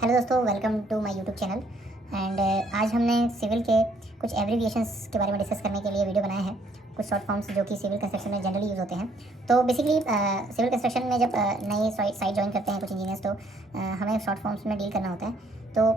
Hello दोस्तों, welcome to my YouTube channel. And आज हमने सिविल के कुछ एब्रीविएशंस के बारे में डिस्कस करने के लिए वीडियो बनाया है। कुछ शॉर्ट फॉर्म्स जो कि सिविल कंस्ट्रक्शन में जनरली यूज़ होते हैं। तो बेसिकली सिविल कंस्ट्रक्शन में जब नए साइट ज्वाइन करते हैं कुछ इंजीनियर्स, तो हमें शॉर्ट फॉर्म्स में डील करना होता है। तो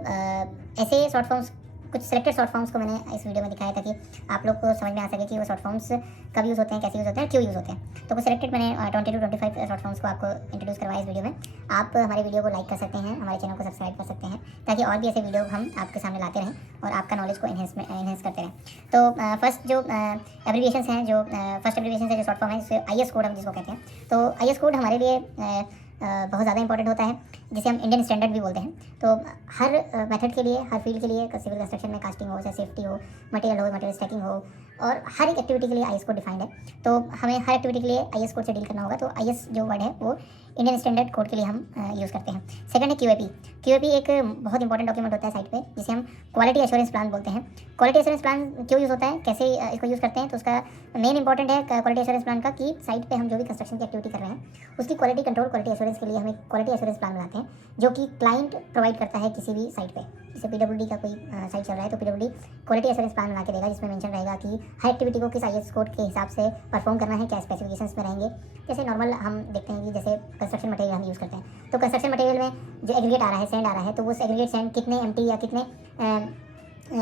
ऐसे शॉर्ट फॉर्म्स, कुछ सिलेक्टेड शॉर्ट फॉर्म्स को मैंने इस वीडियो में दिखाया ताकि आप लोग को समझ में आ सके कि वो शॉर्ट फॉर्म्स कब यूज़ होते हैं, कैसे यूज़ होते हैं, क्यों यूज़ होते हैं। तो कुछ सिलेक्टेड मैंने 20 to 25 शॉर्ट फॉर्म्स को आपको इंट्रोड्यूस करवाया इस वीडियो में। आप हमारे वीडियो को लाइक कर सकते हैं, हमारे चैनल को सब्सक्राइब कर सकते हैं, ताकि और भी ऐसे वीडियो हम आपके सामने लाते रहें और आपका नॉलेज को इन्हेंस करते रहें। तो फर्स्ट जो एब्रीविएशंस हैं, जो फर्स्ट एब्रीविएशन है, जो शॉर्ट फॉर्म है, जिसे IS कोड हम जिसको कहते हैं। तो IS कोड हमारे लिए बहुत ज़्यादा इंपॉर्टेंट होता है, जिसे हम इंडियन स्टैंडर्ड भी बोलते हैं। तो हर मेथड के लिए, हर फील्ड के लिए, सिविल कंस्ट्रक्शन में कास्टिंग हो, चाहे सेफ्टी हो, मटेरियल स्टैकिंग हो, और हर एक एक्टिविटी के लिए IS कोड डिफाइंड है। तो हमें हर एक्टिविटी के लिए IS कोड से डील करना होगा। तो IS जो वर्ड है वो इंडियन स्टैंडर्ड कोड के लिए हम यूज़ करते हैं। सेकंड है QAP। QAP एक बहुत इंपॉर्टेंट डॉक्यूमेंट होता है साइट पे, जिसे हम क्वालिटी एश्योरेंस प्लान बोलते हैं। क्वालिटी एश्योरेंस प्लान क्यों यूज़ होता है, कैसे इसको यूज़ करते हैं, तो उसका मेन इंपॉर्टेंट है क्वालिटी एश्योरेंस प्लान का, कि साइट पे हम जो भी कंस्ट्रक्शन की एक्टिविटी कर रहे हैं उसकी क्वालिटी कंट्रोल, क्वालिटी एश्योरेंस के लिए हमें क्वालिटी एश्योरेंस प्लान बनाते हैं, जो कि क्लाइंट प्रोवाइड करता है किसी भी साइट पे। जैसे PWD का कोई साइट चल रहा है तो PWD क्वालिटी एश्योरेंस प्लान बना के देगा, जिसमें मेंशन रहेगा कि हर एक्टिविटी को किस IS कोड के हिसाब से परफॉर्म करना है, क्या स्पेसिफिकेशंस में रहेंगे। जैसे नॉर्मल हम देखते हैं कि जैसे कंस्ट्रक्शन मटेरियल हम यूज़ करते हैं, तो कंस्ट्रक्शन मटेरियल में जो एग्रीगेट आ रहा है, सैंड आ रहा है, तो वो एग्रीगेट सैंड कितने MT या कितने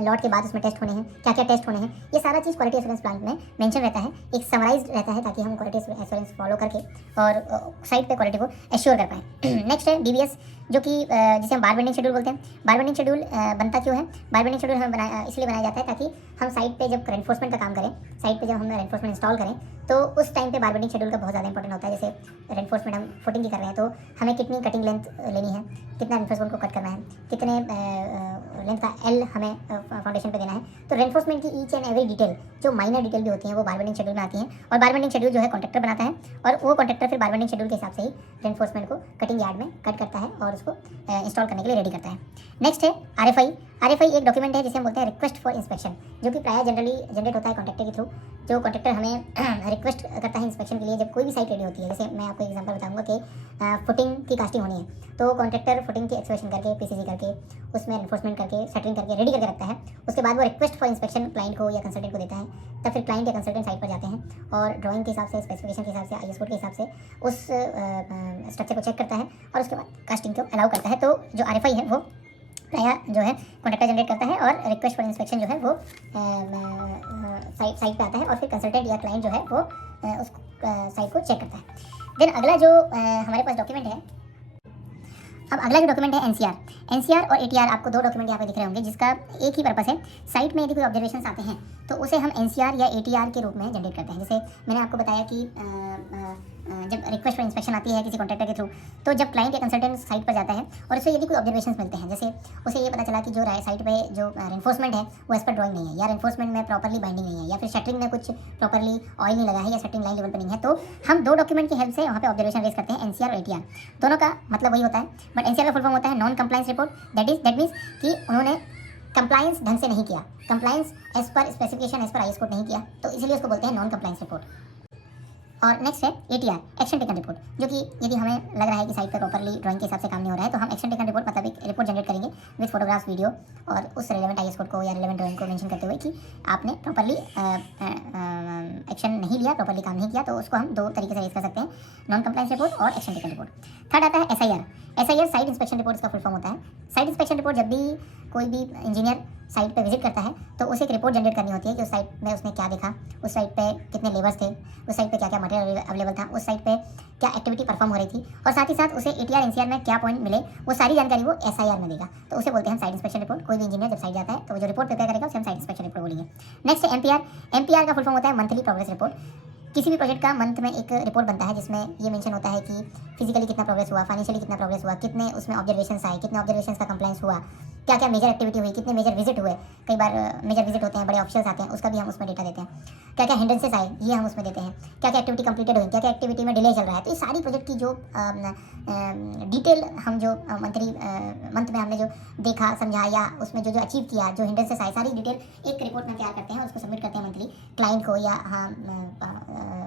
लॉट के बाद उसमें टेस्ट होने हैं, क्या क्या टेस्ट होने हैं, ये सारा चीज़ क्वालिटी एश्योरेंस प्लान में मेंशन रहता है, एक समराइज रहता है, ताकि हम क्वालिटी एश्योरेंस फॉलो करके और साइट पे क्वालिटी को एश्योर कर पाएँ। नेक्स्ट है DBS, जो कि जिसे हम बार बेंडिंग शेड्यूल बोलते हैं। बार बेंडिंग शेड्यूल बनता क्यों है? बार बेंडिंग शेड्यूल हमें इसलिए बनाया जाता है ताकि हम साइट पे जब रेनफोर्समेंट का काम करें, साइट पे जब हम रेनफोर्समेंट इंस्टॉल करें, तो उस टाइम पे बार बेंडिंग शेड्यूल का बहुत ज़्यादा इंपॉर्टेंट होता है। जैसे रेनफोर्समेंट हम फुटिंग की कर रहे हैं, तो हमें कितनी कटिंग लेंथ लेनी है, कितना रेनफोर्समेंट को कट करना है, कितने लेंथ का L हमें फाउंडेशन पे देना है। तो रेनफोर्समेंट की ईच एंड एवरी डिटेल, जो माइनर डिटेल भी होती हैं, वो बार बेंडिंग शेड्यूल में आती हैं। और बार बेंडिंग शेड्यूल जो है कॉन्ट्रैक्टर बनाता है, और वो कॉन्ट्रैक्टर फिर बार बेंडिंग शेड्यूल के हिसाब से ही रेनफोर्समेंट को कटिंग यार्ड में कट करता है और उसको इंस्टॉल करने के लिए रेडी करता है। नेक्स्ट है RFI। RFI एक डॉक्यूमेंट है जिसे हम बोलते हैं रिक्वेस्ट फॉर इंस्पेक्शन, जो कि प्रायः जनरली जनरेट होता है कॉन्ट्रैक्टर के थ्रू। जो कॉन्ट्रैक्टर हमें रिक्वेस्ट करता है इंस्पेक्शन के लिए, जब कोई भी साइट रेडी होती है। जैसे मैं आपको एग्जांपल बताऊंगा कि फुटिंग की कास्टिंग होनी है, तो कॉन्ट्रैक्टर फुटिंग की एक्सपेक्शन करके, PCC करके, उसमें एनफोर्समेंट करके, शटरिंग करके रेडी करके रखता है। उसके बाद वो रिक्वेस्ट फॉर इंस्पेक्शन क्लाइंट को या कंसल्टेंट को देता है। तब फिर क्लाइंट या कंसल्टेंट साइट पर जाते हैं और ड्राइंग के हिसाब से, स्पेसिफिकेशन के हिसाब से, IS कोड के हिसाब से उस स्ट्रक्चर को चेक करता है और उसके बाद कास्टिंग को अलाउ करता है। तो जो RFI है वो प्रायः जो है कॉन्ट्रैक्टर जनरेट करता है, और रिक्वेस्ट फॉर इंस्पेक्शन जो है वो साइट पे आता है, और फिर कंसल्टेंट या क्लाइंट जो है वो उस साइट को चेक करता है। देन अगला जो हमारे पास डॉक्यूमेंट है, अब अगला जो डॉक्यूमेंट है NCR और ATR। आपको दो डॉक्यूमेंट यहाँ पे दिख रहे होंगे, जिसका एक ही पर्पस है, साइट में यदि कोई ऑब्जर्वेशन आते हैं तो उसे हम NCR या ATR के रूप में जनरेट करते हैं। जैसे मैंने आपको बताया कि जब रिक्वेस्ट फॉर इंस्पेक्शन आती है किसी कॉन्ट्रैक्टर के थ्रू, तो जब क्लाइंट या कंसल्टेंट साइट पर जाता है और उसे यदि कोई ऑब्जर्वेशन मिलते हैं, जैसे उसे ये पता चला कि जो साइट पे जो रेनफोर्समेंट है वो एज पर ड्राइंग नहीं है, या रेनफोर्समेंट में प्रॉपरली बाइंडिंग नहीं है, या फिर शटरिंग में कुछ प्रॉपरली ऑयल नहीं लगा है, या शटरिंग लाइन लेवल पर नहीं है, तो हम दो डॉक्यूमेंट की हेल्प से वहाँ पे ऑब्जर्वेशन रेज करते हैं, NCR और ATR। दोनों का मतलब वही होता है, बट NCR का फुल फॉर्म होता है non compliance report. That means कि उन्होंने कंप्लायंस ढंग से नहीं किया, compliance as per specification, as per IS code नहीं किया, तो इसलिए उसको बोलते हैं नॉन कंप्लायंस रिपोर्ट। और नेक्स्ट है ATR, एक्शन टेकन रिपोर्ट, जो कि यदि हमें लग रहा है कि साइट पर प्रॉपरली ड्राइंग के हिसाब से काम नहीं हो रहा है, तो हम एक्शन टेकन रिपोर्ट मतलब एक रिपोर्ट जनरेट करेंगे विद फोटोग्राफ्स, वीडियो, और उस रेलेवेंट IS कोड को या रेलेवेंट ड्राइंग को मेंशन करते हुए कि आपने प्रॉपरली एक्शन नहीं लिया, प्रॉपरली काम नहीं किया। तो उसको हम दो तरीके से रेज कर सकते हैं, नॉन कंप्लायंस रिपोर्ट और एक्शन टेकन रिपोर्ट। थर्ड आता है SIR, साइट इंस्पेक्शन रिपोर्ट इसका फुल फॉर्म होता है। साइट इंस्पेक्शन रिपोर्ट, जब भी कोई भी इंजीनियर साइट पे विजिट करता है तो उसे एक रिपोर्ट जनरेट करनी होती है कि उस साइट में उसने क्या देखा, उस साइट पे कितने लेबर्स थे, उस साइट पे क्या क्या मटेरियल अवेलेबल था, उस साइट पे क्या एक्टिविटी परफॉर्म हो रही थी, और साथ ही साथ उसे ATR NCR में क्या पॉइंट मिले, वो सारी जानकारी वो SIR में देगा। तो उसे बोलते हैं साइट इंस्पेक्शन रिपोर्ट। कोई भी इंजीनियर जब साइट जाता है तो वो जो रिपोर्ट प्रिपेयर करेगा उसे हम साइट इंस्पेक्शन रिपोर्ट बोलेंगे। नेक्स्ट है MPR का फुल फॉर्म होता है मंथली प्रोग्रेस रिपोर्ट। किसी भी प्रोजेक्ट का मंथ में एक रिपोर्ट बनता है, जिसमें ये मेंशन होता है कि फिजिकली कितना प्रोग्रेस हुआ, फाइनेंशियली कितना प्रोग्रेस हुआ, कितने उसमें ऑब्जर्वेशंस आए, कितने ऑब्जर्वेशंस का कंप्लायंस हुआ, क्या क्या मेजर एक्टिविटी हुई, कितने मेजर विजिट हुए। कई बार मेजर विजिट होते हैं, बड़े ऑफिसर्स आते हैं, उसका भी हम उसमें डेटा देते हैं। क्या क्या हिंड्रेंसेस आए, ये हम उसमें देते हैं। क्या क्या एक्टिविटी कंप्लीटेड हुई, क्या क्या एक्टिविटी में डिले चल रहा है। तो ये सारी प्रोजेक्ट की जो डिटेल हम जो मंथ में हमने जो देखा, समझा, या उसमें जो अचीव किया, जो हिंड्रेंसेस आए, सारी डिटेल एक रिपोर्ट में तैयार करते हैं, उसको सबमिट करते हैं मंथली क्लाइंट को या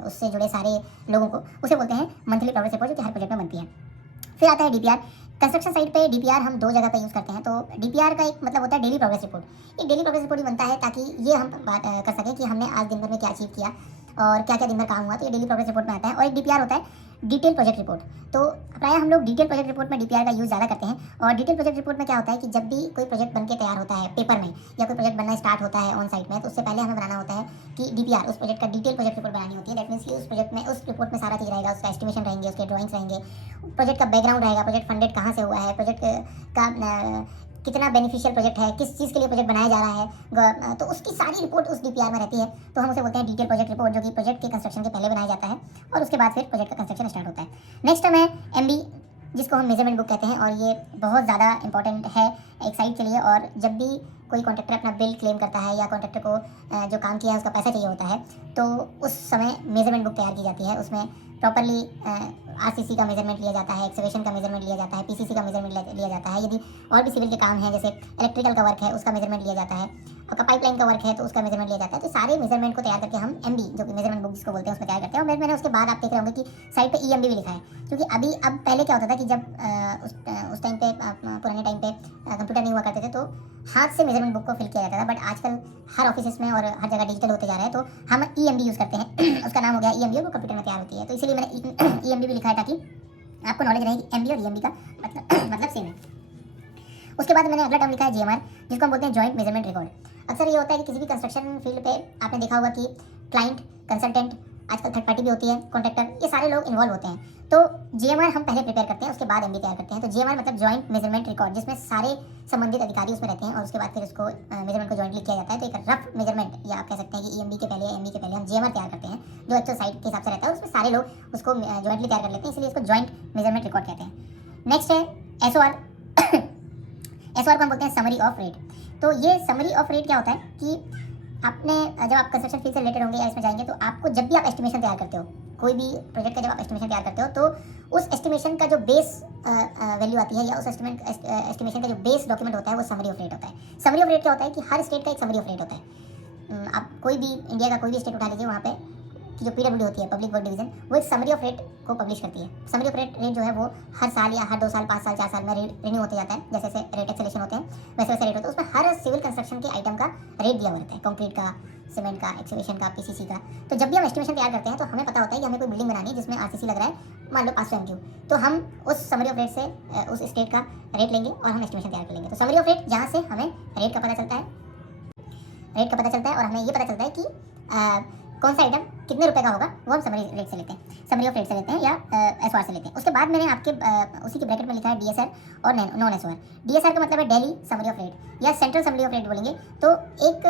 उससे जुड़े सारे लोगों को। उसे बोलते हैं मंथली प्रोग्रेस रिपोर्ट, जो कि हर प्रोजेक्ट में बनती है। फिर आता है DPR। कंस्ट्रक्शन साइट पे डीपीआर हम दो जगह पे यूज़ करते हैं। तो डीपीआर का एक मतलब होता है डेली प्रोग्रेस रिपोर्ट। एक डेली प्रोग्रेस रिपोर्ट भी बनता है ताकि ये हम बात कर सकें कि हमने आज दिन भर में क्या अचीव किया और क्या क्या दिन भर काम हुआ, तो ये डेली प्रोग्रेस रिपोर्ट में आता है। और एक डीपीआर होता है डिटेल प्रोजेक्ट रिपोर्ट। तो प्रायः हम लोग डिटेल प्रोजेक्ट रिपोर्ट में डीपीआर का यूज़ ज़्यादा करते हैं। और डिटेल प्रोजेक्ट रिपोर्ट में क्या होता है कि जब भी कोई प्रोजेक्ट बन के तैयार होता है पेपर में, या कोई प्रोजेक्ट बनना स्टार्ट होता है ऑन साइट में, तो उससे पहले हमें बनाना होता है कि डीपीआर, उस प्रोजेक्ट का डिटेल प्रोजेक्ट रिपोर्ट बनानी होती है। दैट मीन्स कि उस प्रोजेक्ट में, उस रिपोर्ट में सारा चीज़ रहेगा, उसका एस्टिमेशन रहेंगे, उसके ड्राइंग्स रहेंगे, प्रोजेक्ट का बैकग्राउंड रहेगा, प्रोजेक्ट फंडेड कहाँ से हुआ है, प्रोजेक्ट का कितना बेनिफिशियल प्रोजेक्ट है, किस चीज़ के लिए प्रोजेक्ट बनाया जा रहा है, तो उसकी सारी रिपोर्ट उस डीपीआर में रहती है। तो हम उसे बोलते हैं डिटेल प्रोजेक्ट रिपोर्ट, जो कि प्रोजेक्ट के कंस्ट्रक्शन के पहले बनाया जाता है और उसके बाद फिर प्रोजेक्ट का कंस्ट्रक्शन स्टार्ट होता है। नेक्स्ट हम है एमबी, जिसको हम मेजरमेंट बुक कहते हैं। और ये बहुत ज़्यादा इंपॉर्टेंट है एक साइट के लिए। और जब भी कोई कॉन्ट्रैक्टर अपना बिल क्लेम करता है या कॉन्ट्रैक्टर को जो काम किया है उसका पैसा चाहिए होता है, तो उस समय मेजरमेंट बुक तैयार की जाती है। उसमें प्रॉपरली आरसीसी का मेजरमेंट लिया जाता है, एक्सकेवेशन का मेजरमेंट लिया जाता है, पीसीसी का मेजरमेंट लिया जाता है। यदि और भी सिविल के काम हैं, जैसे इलेक्ट्रिकल का वर्क है, उसका मेजरमेंट लिया जाता है, आपका पाइपलाइन का वर्क है तो उसका मेजरमेंट लिया जाता है। तो सारे मेजरमेंट को तैयार करके हम एमबी, जो कि मेजरमेंट बुक जिसको बोलते हैं, उसमें तैयार करते हैं। और मैंने उसके बाद आप देख रहे होंगे कि साइड पे ईएमबी भी लिखा है, क्योंकि अब पहले क्या होता था कि जब उस टाइम पे, पुराने टाइम पे कंप्यूटर नहीं हुआ करते थे, तो हाथ से मेजरमेंट बुक को फिल किया जाता था। बट आजकल हर ऑफिस में और हर जगह डिजिटल होते जा रहा है, तो हम ईएमबी यूज़ करते हैं। उसका नाम हो गया ईएमबी, और वो कंप्यूटर में तैयार होती है। तो इसीलिए मैंने ईएमबी भी लिखा है, ताकि आपको नॉलेज रहे कि एमबी और ईएमबी का मतलब सेम है। उसके बाद मैंने अगला टर्म लिखा है जीएमआर, जिसको हम बोलते हैं जॉइंट मेजरमेंट रिकॉर्ड। अक्सर ये होता है कि किसी भी कंस्ट्रक्शन फील्ड पे आपने देखा होगा कि क्लाइंट, कंसल्टेंट, आजकल थर्ड पार्टी भी होती है, कॉन्ट्रैक्टर, ये सारे लोग इन्वॉल्व होते हैं। तो जीएमआर हम पहले प्रिपेयर करते हैं, उसके बाद एमबी तैयार करते हैं। तो जीएमआर मतलब जॉइंट मेजरमेंट रिकॉर्ड, जिसमें सारे संबंधित अधिकारी उसमें रहते हैं, और उसके बाद फिर उसको मेजरमेंट को जॉइंटली किया जाता है। तो एक रफ मेजरमेंट, या आप कह सकते हैं कि ईएमबी के पहले, एमबी के पहले हम जीएमआर तैयार करते हैं, जो एक्चुअल साइट के हिसाब से रहता है। उसमें सारे लोग उसको जॉइंटली तैयार कर लेते हैं, इसलिए इसको जॉइंट मेजरमेंट रिकॉर्ड कहते हैं। नेक्स्ट है एसओआर। एसओआर को हम बोलते हैं समरी ऑफ रेट। तो ये समरी ऑफ रेट क्या होता है कि आपने, जब आप कंस्ट्रक्शन फील्ड से रिलेटेड होंगे या इसमें जाएंगे, तो आपको जब भी आप एस्टिमेशन तैयार करते हो, कोई भी प्रोजेक्ट का जब आप एस्टिमेशन तैयार करते हो, तो उस एस्टिमेशन का जो बेस वैल्यू आती है, या उस एस्टिमेशन का जो बेस डॉक्यूमेंट होता है, वो समरी ऑफ रेट होता है। समरी ऑफ रेट क्या होता है कि हर स्टेट का एक समरी ऑफ रेट होता है। आप कोई भी इंडिया का कोई भी स्टेट उठा लीजिए, वहाँ पे की जो पीडब्ल्यूडी होती है, पब्लिक वर्क डिवीजन, वो एक समरी ऑफ रेट को पब्लिश करती है। समरी ऑफ रेट जो है वो हर साल या हर 2 साल, 5 साल, 4 साल में रिन्यू होते जाता है। जैसे जैसे रेट एक्सेलेशन होते हैं, वैसे वैसे रेट होता है। उसमें हर सिविल कंस्ट्रक्शन के आइटम का रेट दिया हुआ रहता है, कंक्रीट का, सीमेंट का, एक्सकेवेशन का, पीसीसी का। तो जब भी हम एस्टिमेशन तैयार करते हैं, तो हमें पता होता है कि हमें कोई बिल्डिंग बनानी है जिसमें आरसीसी लग रहा है, मान लो 500 MQ, तो हम उस समरी ऑफ रेट से उस स्टेट का रेट लेंगे और हम एस्टिमेशन तैयार कर लेंगे। तो समरी ऑफ रेट, जहाँ से हमें रेट का पता चलता है, और हमें ये पता चलता है कि कौन सा आइटम कितने रुपए का होगा, वो हम समरी रेट से लेते हैं, समरी ऑफ रेट से लेते हैं, या एसओआर से लेते हैं। उसके बाद मैंने आपके उसी के ब्रैकेट में लिखा है डीएसआर और नॉन एसओआर। डीएसआर का मतलब है डेली समरी ऑफ रेट, या सेंट्रल समरी ऑफ रेट बोलेंगे। तो एक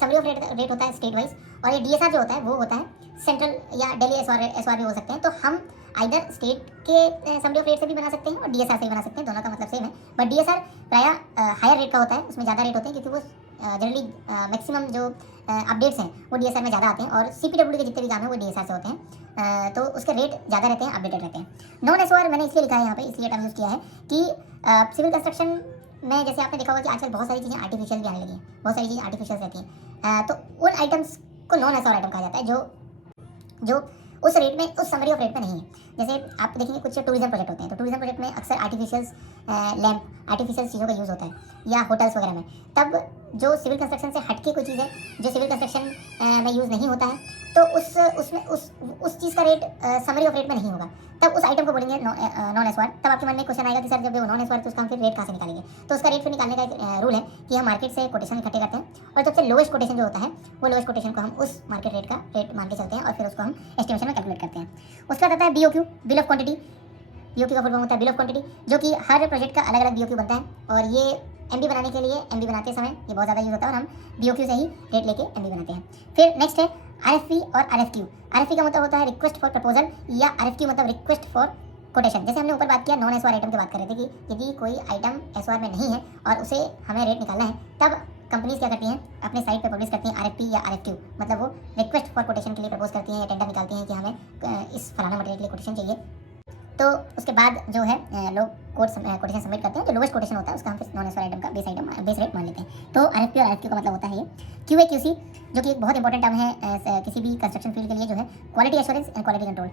समरी ऑफ रेट होता है स्टेट वाइज, और ये डीएसआर जो होता है वो होता है सेंट्रल या डेली एसओआर भी हो सकते हैं। तो हम आइदर स्टेट के समरी ऑफ रेट से भी बना सकते हैं और डीएसआर से भी बना सकते हैं, दोनों का मतलब सेम है। बट डीएसआर प्रायः हायर रेट का होता है, उसमें ज़्यादा रेट होते हैं, क्योंकि वो जनरली मैक्सिमम जो अपडेट्स हैं वो डीएसआर में ज़्यादा आते हैं, और सीपीडब्ल्यू के जितने भी काम हैं वो डीएसआर से होते हैं। तो उसके रेट ज़्यादा रहते हैं, अपडेटेड रहते हैं। नॉन एसओआर मैंने इसलिए लिखा है यहाँ पे, इसलिए टर्म यूज़ किया है कि सिविल कंस्ट्रक्शन में, जैसे आपने देखा होगा कि आजकल बहुत सारी चीज़ें आर्टिफिशियल भी आने लगी हैं, बहुत सारी चीज़ें आर्टिफिशियल रहती हैं। तो उन आइटम्स को नॉन एसओआर आइटम कहा जाता है, जो उस रेट में, उस समरी ऑफ रेट में नहीं है। जैसे आप देखेंगे कुछ टूरिज्म प्रोजेक्ट होते हैं, तो टूरिज्म प्रोजेक्ट में अक्सर आर्टिफिशियल लैम्प, आर्टिफिशियल चीज़ों का यूज़ होता है, या होटल्स वगैरह में। तब जो सिविल कंस्ट्रक्शन से हटके कोई चीज़ है, जो सिविल कंस्ट्रक्शन में यूज़ नहीं होता है, तो उस चीज़ का रेट समरी ऑफ रेट में नहीं होगा, तब उस आइटम को बोलेंगे नॉन एसओआर। तब आपके मन में क्वेश्चन आएगा कि सर जब वो नॉन एसओआर, तो उसका हम फिर रेट कहाँ से निकालेंगे? तो उसका रेट फिर निकालने का एक रूल है कि हम मार्केट से कोटेशन इकट्ठे करते हैं, और सबसे लोएस्ट कोटेशन जो होता है, वो लोएस्ट कोटेशन को हम उस मार्केट रेट का रेट मान के चलते हैं, और फिर उसको हम एस्टिमेशन में कैलकुलेट करते हैं। उसका आता है BOQ, bill of quantity. BOQ का फुल फॉर्म होता है बिल ऑफ क्वांटिटी, जो कि हर प्रोजेक्ट का अलग अलग बीओक्यू बनता है, और ये एमबी बनाने के लिए, एमबी बनाते समय ये बहुत ज़्यादा यूज़ होता है, और हम बीओक्यू से ही रेट लेके एमबी बनाते हैं। फिर नेक्स्ट है आरएफपी और आरएफक्यू। आरएफपी का मतलब होता है रिक्वेस्ट फॉर प्रपोजल, या आरएफक्यू मतलब रिक्वेस्ट फॉर कोटेशन। जैसे हमने ऊपर बात किया नॉन एसओआर आइटम की बात कर रहे थे कि यदि कोई आइटम एसओआर में नहीं है और उसे हमें रेट निकालना है, तब कंपनीज क्या करती हैं, अपने साइट पे पब्लिश करती हैं आरएफपी या आरएफक्यू, मतलब वो रिक्वेस्ट फॉर कोटेशन के लिए प्रपोज करती हैं, या टेंडर निकालती हैं कि हमें इस फलाना मटेरियल के लिए कोटेशन चाहिए। तो उसके बाद जो है लोग कोटेशन सबमिट करते हैं, जो लोवेस्ट कोटेशन होता है उसका हम फिर नॉन एसओआर आइटम का बेस रेट मान लेते हैं। तो आरएफपी और आरएफक्यू का मतलब होता है ये QA/QC, जो कि एक बहुत इंपॉर्टेंट टर्म है किसी भी कंस्ट्रक्शन फील्ड के लिए, जो है quality assurance and quality control.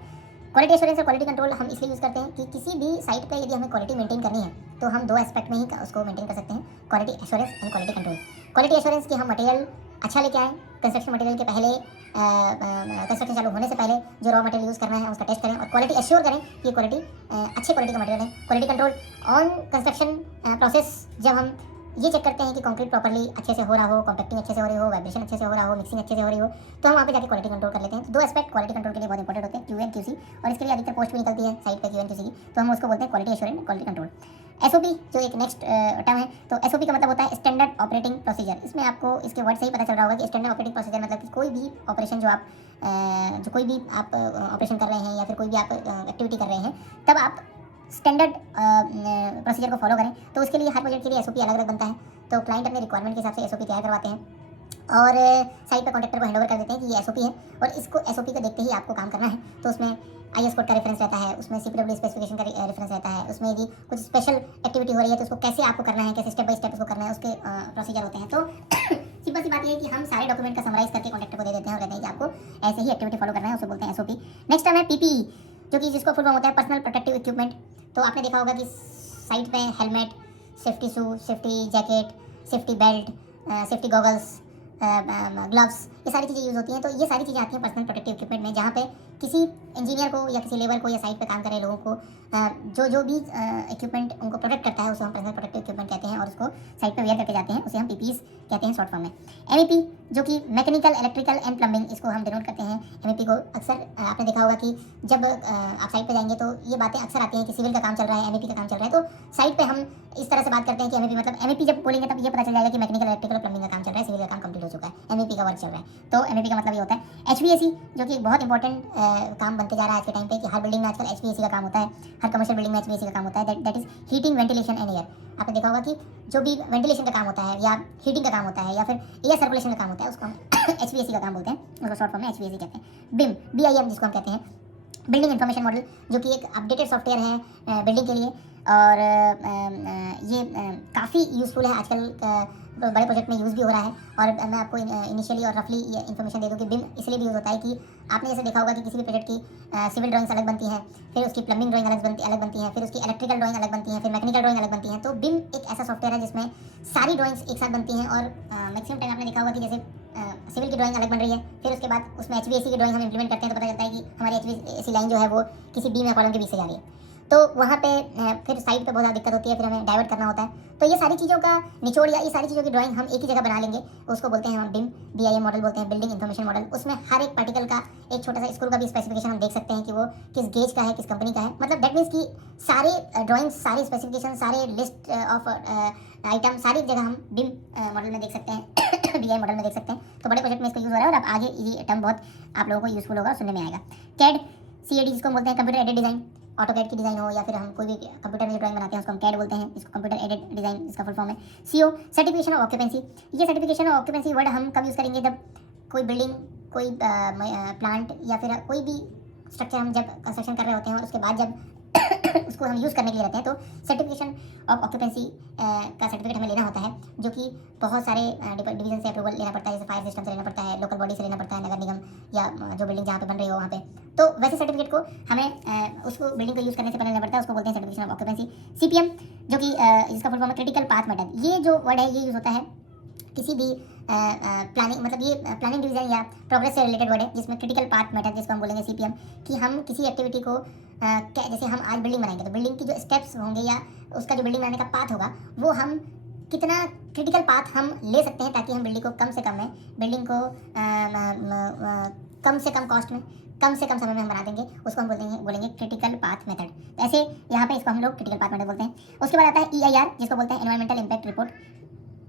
Quality assurance और क्वालिटी कंट्रोल हम इसलिए यूज़ करते हैं कि किसी भी साइट पे यदि हमें क्वालिटी मेंटेन करनी है तो हम दो एस्पेक्ट में ही उसको मेंटेन कर सकते हैं, quality assurance and quality control. Quality assurance कि हम मटेरियल अच्छा लेके आएँ, कंस्ट्रक्शन मटेरियल के पहले कंस्ट्रक्शन चालू होने से पहले जो रॉ मटेरियल यूज़ करना है उसका टेस्ट करें और क्वालिटी एश्योर करें कि क्वालिटी अच्छी क्वालिटी का मटेरियल है। Quality control on construction process जब हम ये चेक करते हैं कि कंक्रीट प्रॉपर्ली अच्छे से हो रहा हो, कॉम्पैक्टिंग अच्छे से हो रही हो, वाइब्रेशन अच्छे से हो रहा हो, मिक्सिंग अच्छे से हो रही हो, तो हम वहाँ पे जाके क्वालिटी कंट्रोल कर लेते हैं। तो दो एस्पेक्ट क्वालिटी कंट्रोल के लिए बहुत इंपॉर्टेंट होते हैं, क्यू एंड क्यूसी, और इसके लिए अधिकतर पोस्ट भी निकलती है साइट पे क्यू एंड क्यूसी की, तो हम उसको बोलते हैं quality assurance quality control. SOP जो एक नेक्स्ट टर्म है, तो एसओपी का मतलब होता है स्टैंडर्ड ऑपरेटिंग प्रोसीजर। इसमें आपको इसके वर्ड से ही पता चल रहा होगा कि स्टैंडर्ड ऑपरेटिंग प्रोसीजर मतलब कि कोई भी ऑपरेशन जो कोई भी आप ऑपरेशन कर रहे हैं या फिर कोई भी आप एक्टिविटी कर रहे हैं, तब आप स्टैंडर्ड प्रोसीजर को फॉलो करें। तो उसके लिए हर प्रोजेक्ट के लिए एसओपी अलग अलग बनता है। तो क्लाइंट अपने रिक्वायरमेंट के हिसाब से एसओपी तैयार करवाते हैं और साइट पर कॉन्ट्रैक्टर को हैंडओवर कर देते हैं कि ये एसओपी है और इसको एसओपी को देखते ही आपको काम करना है। तो उसमें आईएस कोड का रेफरेंस रहता है, उसमें सीपीडब्ल्यू स्पेसिफिकेशन का रेफरेंस रहता है, उसमें यदि कुछ स्पेशल एक्टिविटी हो रही है तो उसको कैसे आपको करना है, कैसे स्टेप बाय स्टेप उसको करना है, उसके प्रोसीजर होते हैं। तो सिंपल सी बात ये है कि हम सारे डॉक्यूमेंट का समराइज करके कॉन्ट्रैक्टर को दे देते हैं और कहते हैं कि आपको ऐसे ही एक्टिविटी फॉलो करना है, उसे बोलते हैं एसओपी। नेक्स्ट टर्म है पीपीई, जो कि जिसको फुल फॉर्म होता है पर्सनल प्रोटेक्टिव इक्विपमेंट। तो आपने देखा होगा कि साइट पे helmet, safety shoe, safety jacket, safety belt, safety goggles, gloves, ये सारी चीज़ें यूज़ होती हैं। तो ये सारी चीज़ें आती हैं पर्सनल प्रोटेक्टिव इक्विपमेंट में, जहाँ पे किसी इंजीनियर को या किसी लेबर को या साइट पे काम कर रहे लोगों को जो भी इक्विपमेंट उनको प्रोटेक्ट करता है उसे हम पर्सनल प्रोटेक्टिव इक्विपमेंट कहते हैं और उसको साइट पे वेयर करके जाते हैं, उसे हम पीपीज कहते हैं शॉर्ट फॉर्म में। एमईपी जो कि मैकेनिकल, इलेक्ट्रिकल एंड प्लम्बिंग, इसको हम डिनोट करते हैं। एमईपी को अक्सर आपने देखा होगा कि जब आप साइट पे जाएंगे तो ये बातें अक्सर आती हैं कि सिविल का काम चल रहा है, एमईपी का काम चल रहा है, तो साइट पे हम इस तरह से बात करते हैं कि एमईपी मतलब एमईपी जब बोलेंगे तब ये पता चल जाएगा कि मैकेनिकल, इलेक्ट्रिकल, प्लम्बिंग का काम चल रहा है, सिविल का काम कंप्लीट हो चुका है, एमईपी का वर्क चल रहा है। तो एमईपी का मतलब ये होता है। एचवीएसी जो कि एक बहुत इंपॉर्टेंट काम बनते जा रहा है आज के टाइम पे कि हर बिल्डिंग में आजकल एचवीएसी का काम होता है, हर कमर्शियल बिल्डिंग में एचवीएसी का काम होता है, that is heating, ventilation and air. आपने देखा होगा कि जो भी वेंटिलेशन का काम होता है या हीटिंग का काम होता है या फिर एयर सर्कुलेशन का काम होता है उसको हम एचवीएसी का काम बोलते हैं, उसको शॉर्ट फॉर्म में एचवीएसी कहते हैं। बिम, बीआईएम जिसको हम कहते हैं, बिल्डिंग इन्फॉर्मेशन मॉडल, जो कि एक अपडेटेड सॉफ्टवेयर है बिल्डिंग के लिए और ये काफ़ी यूज़फुल है आजकल, बड़े प्रोजेक्ट में यूज़ भी हो रहा है। और मैं आपको इनिशियली और रफली ये इन्फॉर्मेशन दे दूँ कि बिम इसलिए भी यूज़ होता है कि आपने जैसे देखा होगा कि किसी भी प्रोजेक्ट की सिविल ड्राइंग्स अलग बनती हैं, फिर उसकी प्लम्बिंग ड्राइंग अलग बनती हैं, फिर उसकी इलेक्ट्रिकल ड्राइंग अलग बनती हैं, फिर मैकेनिकल ड्राइंग अलग बनती हैं। तो बिम एक ऐसा सॉफ्टवेयर है जिसमें सारी ड्राइंग्स एक साथ बनती हैं और मैक्सिमम टाइम आपने देखा होगा कि जैसे सिविल की ड्राइंग अलग बन रही है, फिर उसके बाद उसमें एचवीएसी की ड्राइंग हम इंप्लीमेंट करते हैं तो पता चलता है कि हमारी एचवीएसी लाइन जो है वो किसी बीम या कॉलम के बीच से जा रही है। तो वहाँ पे फिर साइड पे बहुत ज़्यादा दिक्कत होती है, फिर हमें डाइवर्ट करना होता है। तो ये सारी चीज़ों का निचोड़ या ये सारी चीज़ों की ड्राइंग हम एक ही जगह बना लेंगे, उसको बोलते हैं हम बिम, बीआईएम मॉडल बोलते हैं, बिल्डिंग इन्फॉर्मेशन मॉडल। उसमें हर एक पार्टिकल का एक छोटा सा स्क्रू का भी स्पेसिफिकेशन हम देख सकते हैं कि वो किस गेज का है, किस कंपनी का है। मतलब दैट मीन्स कि सारे ड्राइंग्स, सारे स्पेसिफिकेशन, सारे लिस्ट ऑफ आइटम सारी जगह हम बिम मॉडल में देख सकते हैं, बीआई मॉडल में देख सकते हैं। तो बड़े प्रोजेक्ट में इसका यूज़ हो रहा है और अब आगे ये टर्म बहुत आप लोगों को यूज़फुल होगा, सुनने में आएगा। कैड, सीएडी जिसको बोलते हैं कंप्यूटर एडेड डिज़ाइन, ऑटोकैड की डिज़ाइन हो या फिर हम कोई भी कंप्यूटर में जो ड्राइंग बनाते हैं उसको हम कैड बोलते हैं, इसको कंप्यूटर एडेड डिज़ाइन इसका फुल फॉर्म है। CO, certification of occupancy. ये सर्टिफिकेशन ऑफ ऑक्यूपेंसी वर्ड हम कब यूज़ करेंगे, जब कोई बिल्डिंग, कोई प्लांट या फिर कोई भी स्ट्रक्चर हम जब कंस्ट्रक्शन कर रहे होते हैं और उसके बाद जब उसको हम यूज़ करने के लिए रहते हैं तो सर्टिफिकेशन ऑफ ऑक्यूपेंसी का सर्टिफिकेट हमें लेना होता है, जो कि बहुत सारे डिवीजन से अप्रूवल लेना पड़ता है, जैसे फायर सिस्टम से लेना पड़ता है, लोकल बॉडी से लेना पड़ता है, नगर निगम या जो बिल्डिंग जहाँ पे बन रही हो वहाँ पे। तो वैसे सर्टिफिकेट को हमें उसको बिल्डिंग को यूज़ करने से पहले लेना पड़ता है, उसको बोलते हैं सर्टिफिकेशन ऑफ ऑक्यूपेंसी। सीपीएम जो कि इसका फुल फॉर्म है क्रिटिकल पाथ मेथड। ये जो वर्ड है ये यूज़ होता है किसी भी प्लानिंग, मतलब ये प्लानिंग डिवीजन या प्रोग्रेस से रिलेटेड वर्ड है, जिसमें क्रिटिकल पाथ मेथड जिसको हम बोलेंगे सीपीएम, कि हम किसी एक्टिविटी को जैसे हम आज बिल्डिंग बनाएंगे तो बिल्डिंग की जो स्टेप्स होंगे या उसका जो बिल्डिंग बनाने का पाथ होगा वो हम कितना क्रिटिकल पाथ हम ले सकते हैं ताकि हम बिल्डिंग को कम से कम में, बिल्डिंग को कम से कम कॉस्ट में, कम से कम समय में हम बना देंगे, उसको हम बोलेंगे क्रिटिकल पाथ मेथड। ऐसे यहाँ पे इसको हम लोग क्रिटिकल पाथ मेथड बोलते हैं। उसके बाद आता है EIR जिसको बोलते हैं environmental impact report.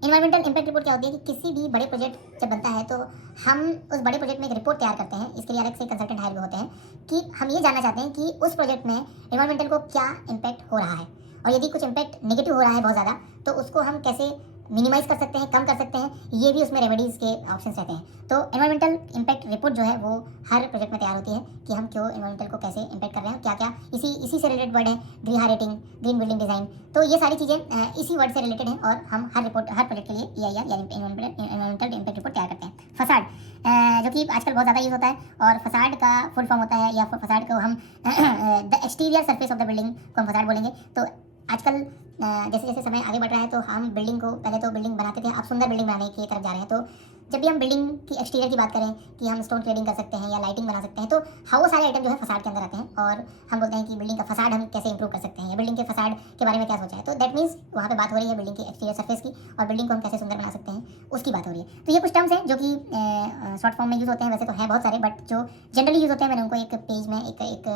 Environmental impact report क्या होती है कि किसी भी बड़े प्रोजेक्ट जब बनता है तो हम उस बड़े प्रोजेक्ट में एक रिपोर्ट तैयार करते हैं, इसके लिए अलग से कंसल्टेंट हायर भी होते हैं कि हम ये जानना चाहते हैं कि उस प्रोजेक्ट में इन्वायरमेंटल को क्या इम्पैक्ट हो रहा है और यदि कुछ इम्पैक्ट नेगेटिव हो रहा है बहुत ज़्यादा तो उसको हम कैसे मिनिमाइज कर सकते हैं, कम कर सकते हैं, ये भी उसमें रेमेडीज़ के ऑप्शंस रहते हैं। तो एनवायरमेंटल इम्पैक्ट रिपोर्ट जो है वो हर प्रोजेक्ट में तैयार होती है कि हम क्यों एनवायरमेंटल को कैसे इम्पैक्ट कर रहे हैं, क्या क्या इसी से रिलेटेड वर्ड है, green rating, green building design. तो ये सारी चीज़ें इसी वर्ड से रिलेटेड हैं और हम हर प्रोजेक्ट के लिए EIR यानी एनवायरमेंटल इम्पैक्ट रिपोर्ट तैयार करते हैं। फसाड जो कि आजकल बहुत ज़्यादा यूज़ होता है, और फसाड का फुल फॉर्म होता है, या फसाड को हम the exterior surface of the building को हम फसाड बोलेंगे। तो आजकल जैसे जैसे समय आगे बढ़ रहा है तो हम बिल्डिंग को, पहले तो बिल्डिंग बनाते थे, अब सुंदर बिल्डिंग बनाने की तरफ जा रहे हैं। तो जब भी हम बिल्डिंग की एक्सटीरियर की बात करें कि हम स्टोन क्लेडिंग कर सकते हैं या लाइटिंग बना सकते हैं, तो हाँ वो सारे आइटम जो है फसाड के अंदर आते हैं। और हम बोलते हैं कि बिल्डिंग का फसाड हम कैसे इंप्रूव कर सकते हैं, या बिल्डिंग के फसाड के बारे में क्या सोचा है। तो दैट मीन्स वहाँ पे बात हो रही है बिल्डिंग की एक्सटीरियर सरफेस की, और बिल्डिंग को हम कैसे सुंदर बना सकते हैं उसकी बात हो रही है। तो ये कुछ टर्म्स हैं जो कि शॉर्ट फॉर्म में यूज़ होते हैं, वैसे तो है बहुत सारे, बट जो जनरली यूज़ होते हैं मैंने उनको एक पेज में एक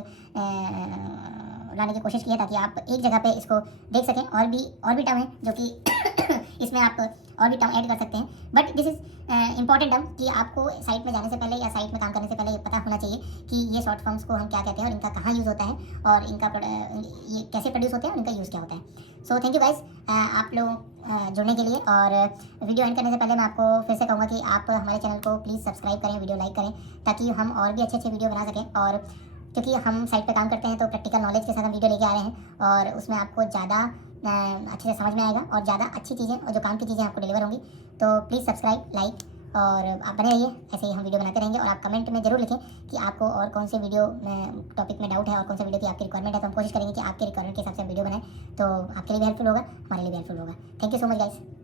लाने की कोशिश की है ताकि आप एक जगह पे इसको देख सकें। और भी टर्म है जो कि इसमें आप और भी टर्म ऐड कर सकते हैं, but this is important term कि आपको साइट में जाने से पहले या साइट में काम करने से पहले ये पता होना चाहिए कि ये शॉर्ट फॉर्म्स को हम क्या कहते हैं और इनका कहाँ यूज़ होता है, और इनका ये कैसे प्रोड्यूस होते हैं और इनका यूज़ क्या होता है। सो थैंक यू गाइस आप लोग जुड़ने के लिए। और वीडियो एंड करने से पहले मैं आपको फिर से कहूँगा कि आप हमारे चैनल को प्लीज़ सब्सक्राइब करें, वीडियो लाइक करें, ताकि हम और भी अच्छे चीज़ बना सकें। और क्योंकि हम साइट पे काम करते हैं तो प्रैक्टिकल नॉलेज के साथ हम वीडियो लेके आ रहे हैं, और उसमें आपको ज़्यादा अच्छे से समझ में आएगा और ज़्यादा अच्छी चीज़ें और जो काम की चीज़ें आपको डिलीवर होंगी। तो प्लीज़ सब्सक्राइब, लाइक, और आप बने रहिए, ऐसे ही हम वीडियो बनाते रहेंगे। और आप कमेंट में ज़रूर लिखें कि आपको और कौन से वीडियो टॉपिक में डाउट है और कौन से वीडियो की आपकी रिक्वायरमेंट है, तो हम कोशिश करेंगे कि आपके रिक्वायरमेंट के हिसाब से वीडियो बनाएं। तो आपके लिए भी हेल्पफुल होगा, हमारे लिए भी हेल्पफुल होगा। Thank you so much guys.